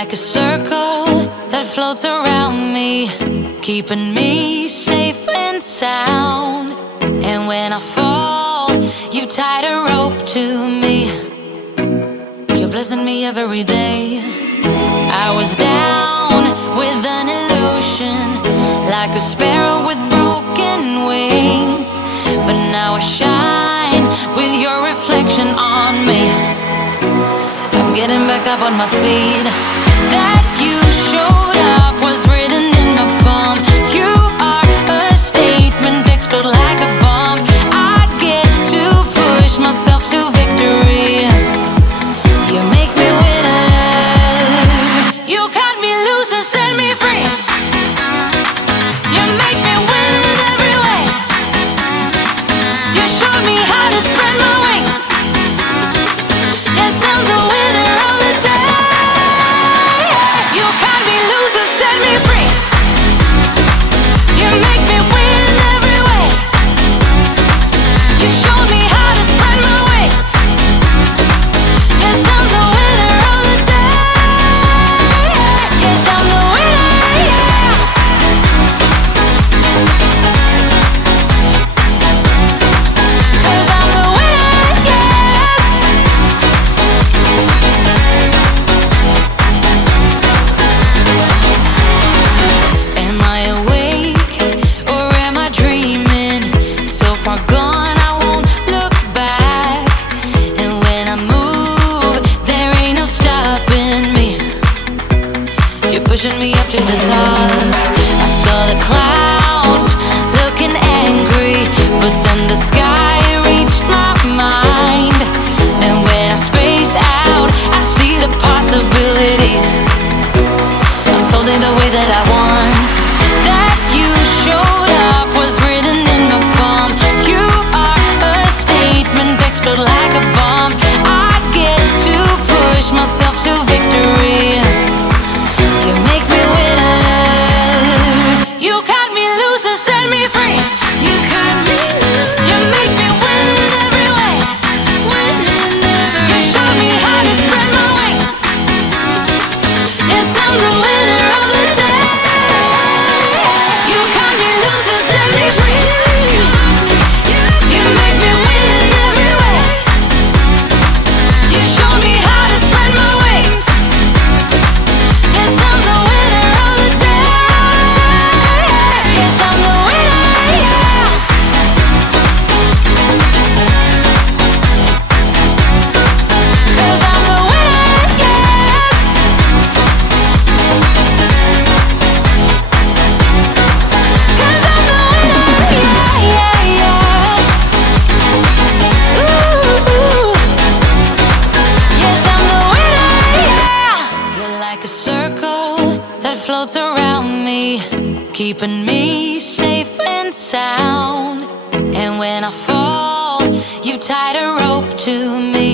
like a circle that floats around me, keeping me safe and sound. And when I fall, you tied a rope to me. You're blessing me every day. I was down with an illusion, like a sparrow with broken wings. But now I shine with your reflection on me. I'm getting back up on my feet. That you showed up was written in my palm. You are a statement, explode like a bomb. I get to push myself to victory. You make me winner. You cut me loose and set me free. You make me win in every way. You showed me how to spread my wings. Yes, I'm the winner of the day. You cut me loose and set me free. You make me win in every way. You showed me how to spread my wings. Yes, I'm the winner of the day. Yes, I'm the winner, yeah. 'Cause I'm the winner, yes. Am I awake or am I dreaming? So far gone, I won't look back. And when I move, there ain't no stopping me. You're pushing me up to the top. I saw the clouds looking angry, but then the sky reached my mind. And when I space out, I see the possibilities unfolding the way that I want. That you showed up was written in my palm. You are a statement, explode like a bomb. I get to push myself to victory. You make me winner. You cut me loose and set me free. You cut me loose. You make me win in every way. Win in every way. You show me how to spread my wings. Yes, I'm the winner of the day. You cut me loose and set me free. You make me win in every way. You show me how to spread my wings. Yes, I'm the winner of the day. Yes, I'm the winner, yeah. 'Cause I'm the winner, yes. 'Cause I'm the winner, yeah, yeah, yeah. Ooh, yes, I'm the winner, yeah. You're like a circle that floats around me, keeping me safe and sound. And when I fall, you tied a rope to me.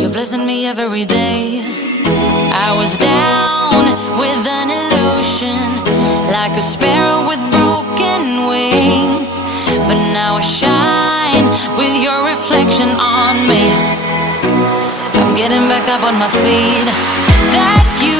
You're blessing me every day. I was down with an illusion, like a sparrow with broken wings. But now I shine with your reflection on me. I'm getting back up on my feet. That you